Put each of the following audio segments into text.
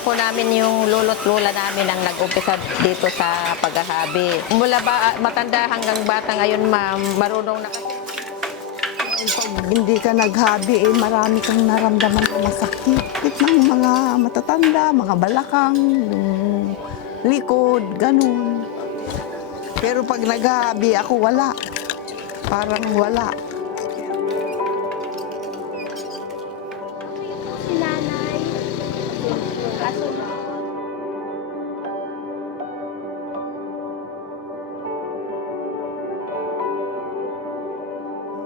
po namin yung lolo't lola namin ang nag-umpisa dito sa paghahabi. Mula matanda hanggang bata ngayon, ma'am, marunong na kasi. Pag hindi ka naghabi, marami kang naramdaman na masakit. Ng mga matatanda, mga balakang, yung likod, ganun. Pero pag naghabi ako, wala. Parang wala. Si nanay.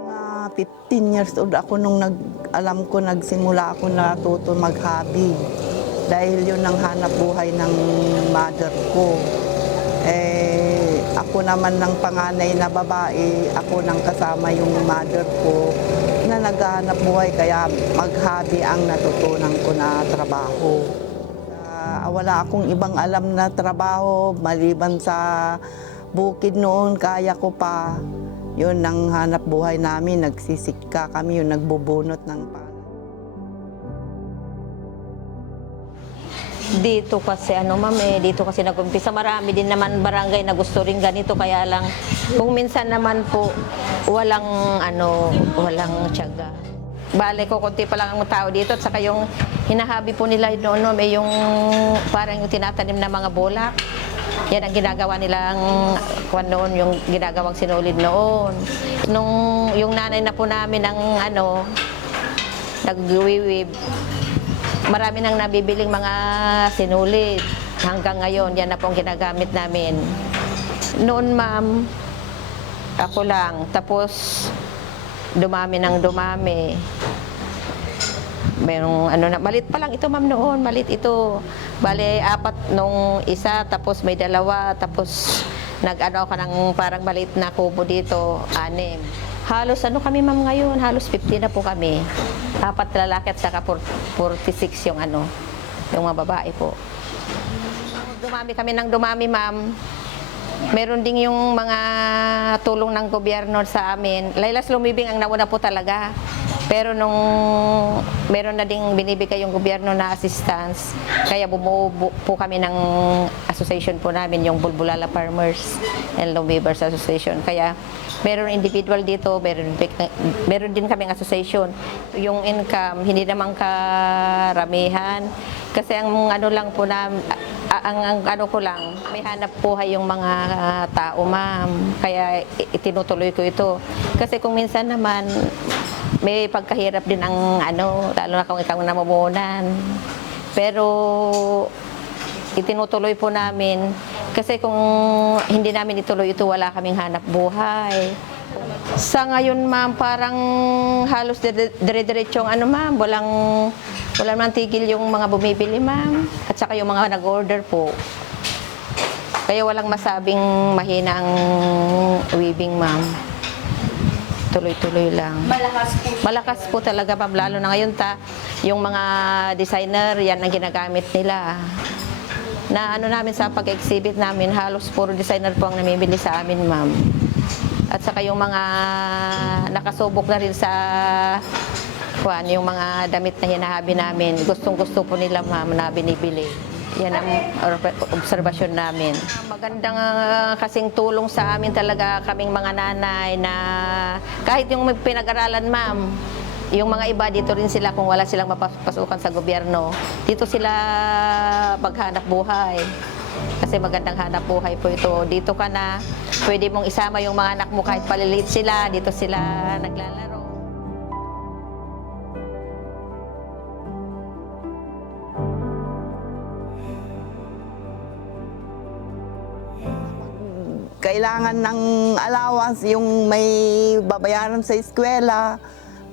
Mga 15 years old ako nung alam ko, nagsimula ako natuto maghabi. Dahil yun ang hanap buhay ng mother ko. Ako naman ng panganay na babae, ako nang kasama yung mother ko na naghahanap buhay, kaya maghabi ang natutunan ko na trabaho. Wala akong ibang alam na trabaho, maliban sa bukid noon, kaya ko pa. Yun ang hanap buhay namin, nagsisikka kami, yung nagbubunot ng palay. Dito kasi ma'am, dito kasi nag-umpisa. Marami din naman barangay na gusto rin ganito, kaya lang kung minsan naman po walang tiyaga. Bale ko konti pa lang ang tao dito, at saka yung hinahabi po nila noon, yung parang yung tinatanim na mga bulak. Yan ang ginagawa nilang noon, yung ginagawang sinulid noon. Nung yung nanay na po namin ang nag-weave, marami nang nabibiling mga sinulid. Hanggang ngayon, yan na pong ginagamit namin. Noon, ma'am, ako lang. Tapos, dumami ng dumami. Merong malit pa lang ito, ma'am, noon. Malit ito. Bale, 4 nung isa, tapos may 2, tapos nag-ako ng parang malit na kubo dito, 6. Halos kami, ma'am, ngayon, halos 50 na po kami. 4 lalaki at saka 46 yung yung mga babae po. Dumami kami ng dumami, ma'am. Meron din yung mga tulong ng gobyerno sa amin. Laylas Lumibing ang nauna po talaga. Pero nung meron na ding binibigay yung gobyerno na assistance, kaya bumuo po kami ng association po namin, yung Bulbulala Farmers and Loomweavers Association. Kaya meron individual dito, meron din kaming association. Yung income, hindi naman karamihan. Kasi ang lang po na, ko lang, may hanap buhay yung mga tao, ma'am. Kaya itinutuloy ko ito. Kasi kung minsan naman, may pagkahirap din ang lalo na kung ikaw namumunan. Pero itinutuloy po namin kasi kung hindi namin ituloy ito, wala kaming hanap buhay. Sa ngayon, ma'am, parang halos dire-diretsong ma'am, wala man tigil yung mga bumibili, ma'am, at saka yung mga nag-order po. Kaya walang masabing mahina ang weaving, ma'am. Tuloy-tuloy lang. Malakas po talaga, ma'am, lalo na ngayon yung mga designer, yan ang ginagamit nila. Na namin sa pag-exhibit namin, halos puro designer po ang namimili sa amin, ma'am. At saka yung mga nakasubok na rin sa yung mga damit na hinahabi namin, gustong-gusto po nila, ma'am, na binibili. Yan ang obserbasyon namin. Magandang kasing tulong sa amin talaga kaming mga nanay na kahit yung pinag-aralan, ma'am, yung mga iba dito rin sila kung wala silang mapapasukan sa gobyerno. Dito sila maghanap buhay. Kasi magandang hanap buhay po ito. Dito ka na, pwede mong isama yung mga anak mo kahit paliliit sila, dito sila naglalaro. Kailangan ng allowance, yung may babayaran sa eskwela.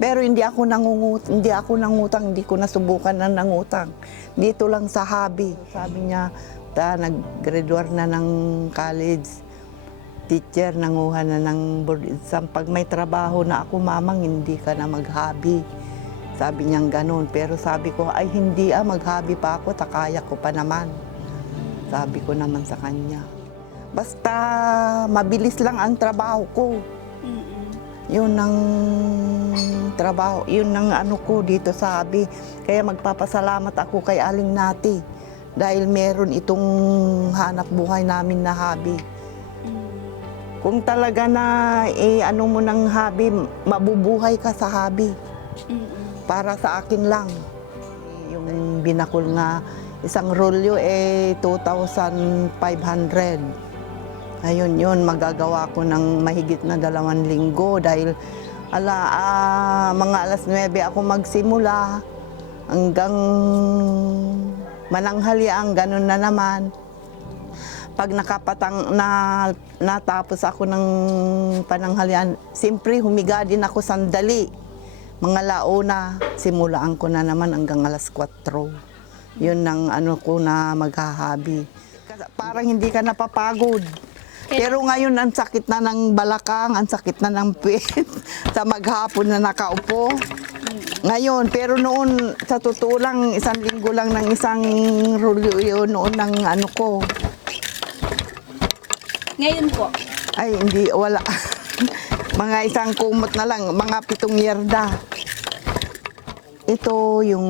Pero hindi ako nangutang, hindi ko nasubukan na nangutang. Dito lang sa Habi. Sabi niya, nag-graduate na ng college. Teacher, nanguha na ng board exam. Pag may trabaho na ako, mamang, hindi ka na maghabi. Sabi niya ganun. Pero sabi ko, ay hindi maghabi pa ako, takaya ko pa naman. Sabi ko naman sa kanya. Basta mabilis lang ang trabaho ko. Yun ang trabaho, yun ang ko dito sa Habi. Kaya magpapasalamat ako kay Aling Nati dahil meron itong hanap buhay namin na hobby. Kung talaga na ano mo ng hobby, mabubuhay ka sa hobby. Para sa akin lang. Yung binakol nga isang rolyo 2,500. Ayun yun, magagawa ko ng mahigit na 2 linggo dahil mga alas 9 ako magsimula hanggang mananghalian, ganun na naman. Pag natapos ako ng pananghalian, siyempre humiga din ako sandali. Mga launa, simulaan ko na naman hanggang alas 4. Yun ang ano ko na maghahabi. Parang hindi ka napapagod. Pero ngayon, ang sakit na ng balakang, ang sakit na ng puwet sa maghapon na nakaupo. Ngayon, pero noon, sa totoo lang, 1 linggo lang ng isang rolyo noon ng ano ko. Ngayon po? Ay, hindi, wala. Mga isang kumot na lang, mga 7 yarda. Ito yung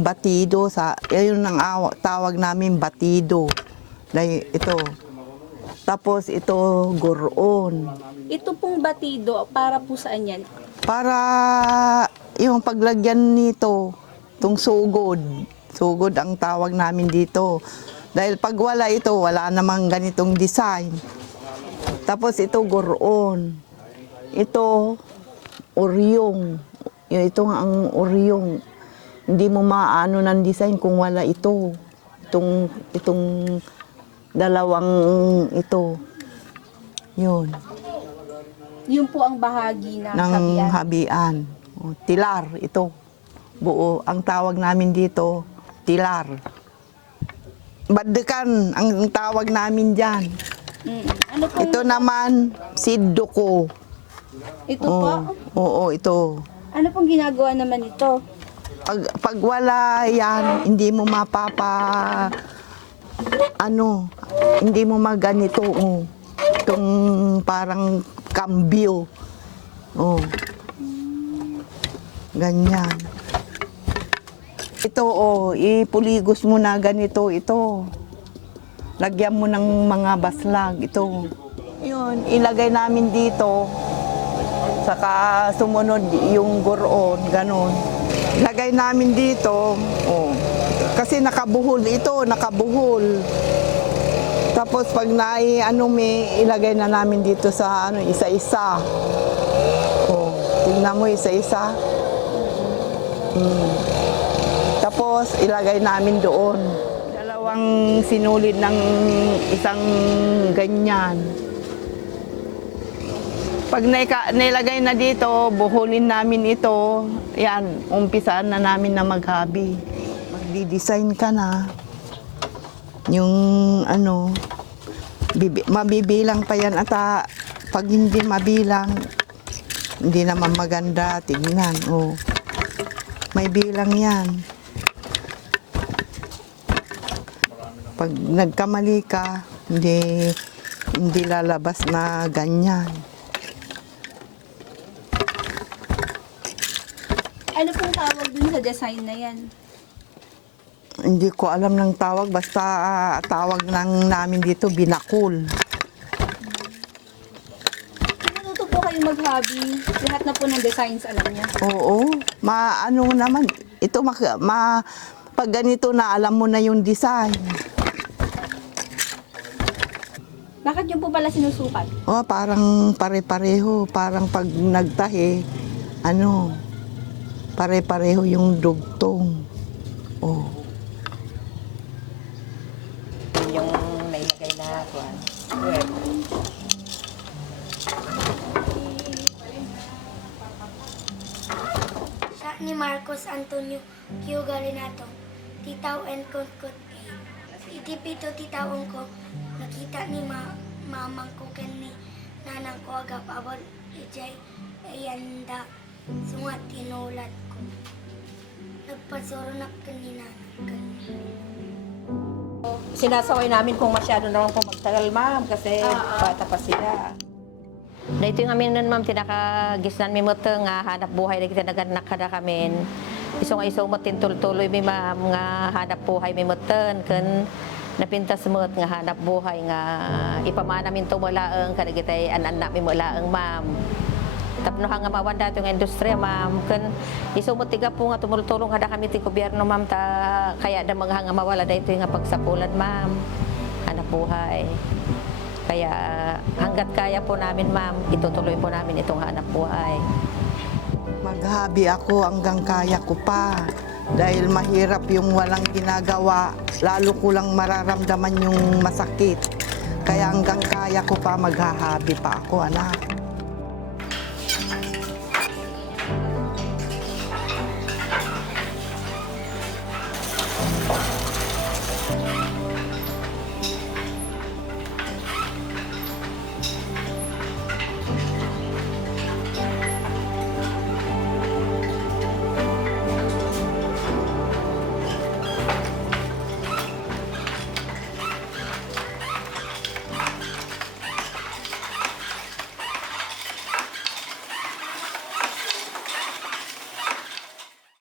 batido, yun ang tawag namin batido. Ito. Tapos ito, goron. Ito pong batido, para po saan yan? Para yung paglagyan nito, itong sugod. Sugod ang tawag namin dito. Dahil pag wala ito, wala namang ganitong design. Tapos ito, goron. Ito, oryong. Ito ang oryong. Hindi mo maano ng design kung wala ito. Itong dalawang ito. Yun. Yun po ang bahagi ng Ng habian. habian. Tilar, ito. Buo. Ang tawag namin dito, tilar. Baddekan, ang tawag namin dyan. Ano pong, Ito naman, sidoko. ito po? Oo, ito. Ano pong ginagawa naman ito? Pag wala yan, hindi mo hindi mo maganito. Itong parang kambyo. Ganyan. Ito, ipuligos mo na ganito, ito. Lagyan mo ng mga baslag, ito. Yun, ilagay namin dito. Saka sumunod yung goron, ganun. Lagay namin dito, kasi nakabuhol ito, nakabuhol. Tapos pag ilagay na namin dito sa isa-isa. Tingnan mo isa-isa. Tapos ilagay namin doon. 2 sinulid ng isang ganyan. Pag nilagay na dito, buhulin namin ito. Yan, umpisaan na namin na maghabi. Magdi-design ka na. Yung mabibilang pa yan at pag hindi mabilang, hindi naman maganda tingnan. May bilang yan. Pag nagkamali ka, hindi lalabas na ganyan. Ano pong tawag dun sa design na yan? Hindi ko alam ng tawag, basta tawag namin dito, binakol. Natuto po kayo mag-hobby? Lahat na po ng designs alam niya? Oo, naman, ito pag ganito na alam mo na yung design. Bakit niyo po pala sinusukat? Parang pare-pareho, parang pag nagtahi, pare-pareho yung dugtong. Yung nailagay na kuwan. Siya ni Marcos Antonio Q. Galinato, titaw and kunkut itipito titawon ko, nakita ni mamang ko ken ni nanang ko agap abot ijay ayanda sungat tinulat ko. Nagpasuro na kanina. Sinasaway namin kung masyado naman kung magtagal, ma'am, kasi bata pa sila. Dito yung amin nun, ma'am, tinakagisnan mi mo ito nga hanap buhay na kita naganak kada kami. Iso nga iso matin tuloy mi ma'am nga hanap buhay mi moten ken napintas met nga hanap buhay nga ipamana min to mulaeng kadagitay anak mi mulaeng ma'am. Tapno nga mawan dato nga industriya ma'am ken iso mo tiga po nga tumulong kada kami ti gobyerno ma'am ta kaya da mga nga mawala dayto nga pagsapulan ma'am. Hanap buhay. Kaya hanggat kaya po namin ma'am, itutuloy po namin itong hanap buhay. Maghabi ako hanggang kaya ko pa. Dahil mahirap yung walang ginagawa, lalo ko lang mararamdaman yung masakit. Kaya hanggang kaya ko pa, maghahabi pa ako, anak.